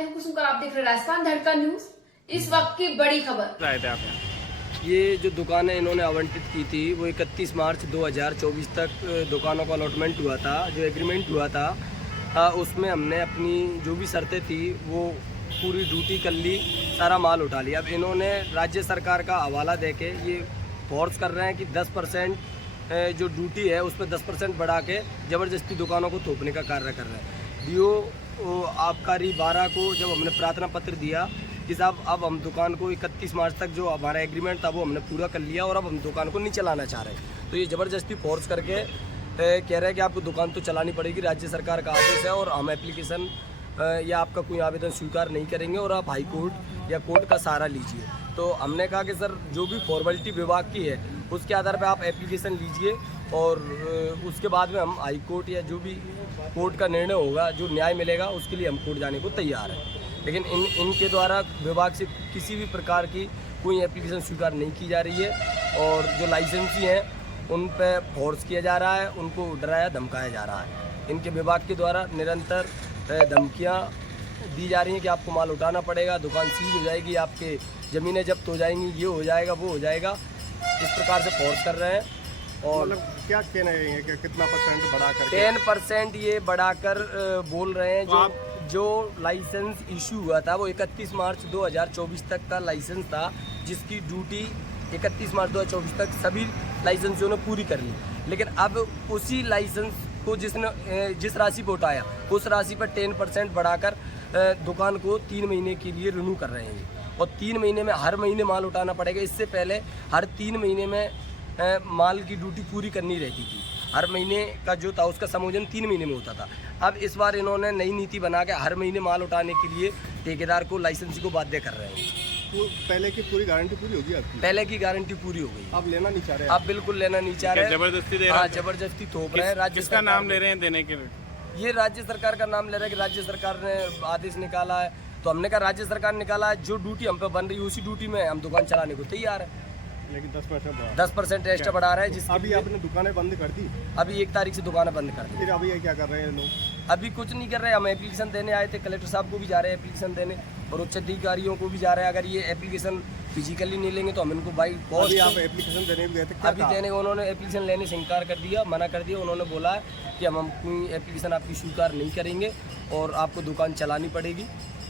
मैं हूं कुसुम, आप देख रहे हैं राजस्थान धड़का न्यूज। इस वक्त की बड़ी खबर। आए थे आप यहाँ? ये जो दुकानें इन्होंने आवंटित की थी वो 31 मार्च 2024 तक दुकानों का अलॉटमेंट हुआ था। जो एग्रीमेंट हुआ था उसमें हमने अपनी जो भी शर्तें थी वो पूरी ड्यूटी कर ली, सारा माल उठा लिया। अब इन्होंने राज्य सरकार का हवाला देके ये फोर्स कर रहे हैं कि 10% जो ड्यूटी है उस पर 10% बढ़ा के ज़बरदस्ती दुकानों को थोपने का कार्य कर रहे हैं। डीओ आबकारी 12 को जब हमने प्रार्थना पत्र दिया कि साहब अब हम दुकान को 31 मार्च तक जो हमारा एग्रीमेंट था वो हमने पूरा कर लिया और अब हम दुकान को नहीं चलाना चाह रहे, तो ये ज़बरदस्ती फोर्स करके कह रहे हैं कि आपको दुकान तो चलानी पड़ेगी, राज्य सरकार का आदेश है और हम एप्लीकेशन या आपका कोई आवेदन स्वीकार नहीं करेंगे और आप हाई कोर्ट या कोर्ट का सहारा लीजिए। तो हमने कहा कि सर जो भी फॉर्मेलिटी विभाग की है उसके आधार पर आप एप्लीकेशन लीजिए और उसके बाद में हम हाई कोर्ट या जो भी कोर्ट का निर्णय होगा, जो न्याय मिलेगा उसके लिए हम कोर्ट जाने को तैयार हैं। लेकिन इनके द्वारा विभाग से किसी भी प्रकार की कोई एप्लीकेशन स्वीकार नहीं की जा रही है और जो लाइसेंसी हैं उन पर फोर्स किया जा रहा है, उनको डराया धमकाया जा रहा है। इनके विभाग के द्वारा निरंतर धमकियां दी जा रही हैं कि आपको माल उठाना पड़ेगा, दुकान सीज हो जाएगी, आपके ज़मीनें जब्त हो जाएंगी, ये हो जाएगा वो हो जाएगा, इस प्रकार से फोर्स कर रहे हैं। और मतलब क्या कहना है कि कितना परसेंट बढ़ाकर 10% ये बढ़ाकर बोल रहे हैं। जो लाइसेंस इशू हुआ था वो 31 मार्च 2024 तक का लाइसेंस था, जिसकी ड्यूटी 31 मार्च 2024 तक सभी लाइसेंसियों ने पूरी कर ली। लेकिन अब उसी लाइसेंस को जिस राशि पर उठाया उस राशि पर 10% बढ़ाकर दुकान को 3 महीने के लिए रिन्यू कर रहे हैं और 3 महीने में हर महीने माल उठाना पड़ेगा। इससे पहले हर 3 महीने में माल की ड्यूटी पूरी करनी रहती थी, हर महीने का जो था उसका समायोजन 3 महीने में होता था। अब इस बार इन्होंने नई नीति बना के हर महीने माल उठाने के लिए ठेकेदार को लाइसेंसी को बाध्य कर रहे हैं। तो पहले की पूरी गारंटी पूरी होगी आपकी? पहले की गारंटी पूरी हो गई, आप लेना नहीं चाह रहे? आप बिल्कुल लेना नहीं चाह रहे, जबरदस्ती दे रहे हैं? जबरदस्ती थोप रहे हैं। राज्य किसका नाम ले रहे हैं देने के लिए? ये राज्य सरकार का नाम ले रहे हैं कि राज्य सरकार ने आदेश निकाला है, तो हमने कहा राज्य सरकार ने निकाला है, जो ड्यूटी हम पे बन रही है उसी ड्यूटी में हम दुकान चलाने को तैयार है। लेकिन 10% एक्स्ट्रा बढ़ा रहे हैं। जिस अभी आपने दुकानें बंद कर दी? अभी 1 तारीख से दुकानें बंद कर दी। फिर अभी ये क्या कर रहे हैं लोग? अभी कुछ नहीं कर रहे, हम एप्लीकेशन देने आए थे, कलेक्टर साहब को भी जा रहे हैं एप्लीकेशन देने और उच्च अधिकारियों को भी जा रहे हैं। अगर ये एप्लीकेशन फिजिकली नहीं लेंगे तो हम इनको बाई पोस्ट आप एप्लीकेशन देने भी गए थे? अभी देने उन्होंने एप्लीकेशन लेने से इनकार कर दिया, मना कर दिया। उन्होंने बोला है कि हम कोई एप्लीकेशन आपकी स्वीकार नहीं करेंगे और आपको दुकान चलानी पड़ेगी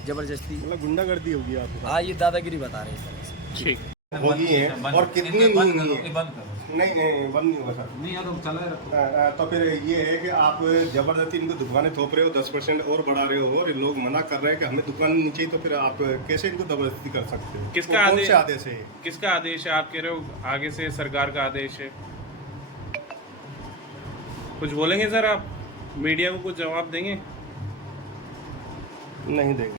ज़बरदस्ती। मतलब गुंडागर्दी होगी आपको? हाँ, ये दादागिरी बता रहे हैं। ठीक होगी है और कितनी नहीं है? नहीं बंद नहीं होगा सर। नहीं यार चला रखो। तो फिर ये है कि आप जबरदस्ती इनको दुकानें थोप रहे हो, 10% और बढ़ा रहे हो और लोग मना कर रहे हैं कि हमें दुकान नहीं चाहिए, तो फिर आप कैसे इनको जबरदस्ती कर सकते हो? किसका आदेश है? किसका आदेश है? आप कह रहे हो आगे से सरकार का आदेश है, कुछ बोलेंगे सर? आप मीडिया को कुछ जवाब देंगे? नहीं देंगे।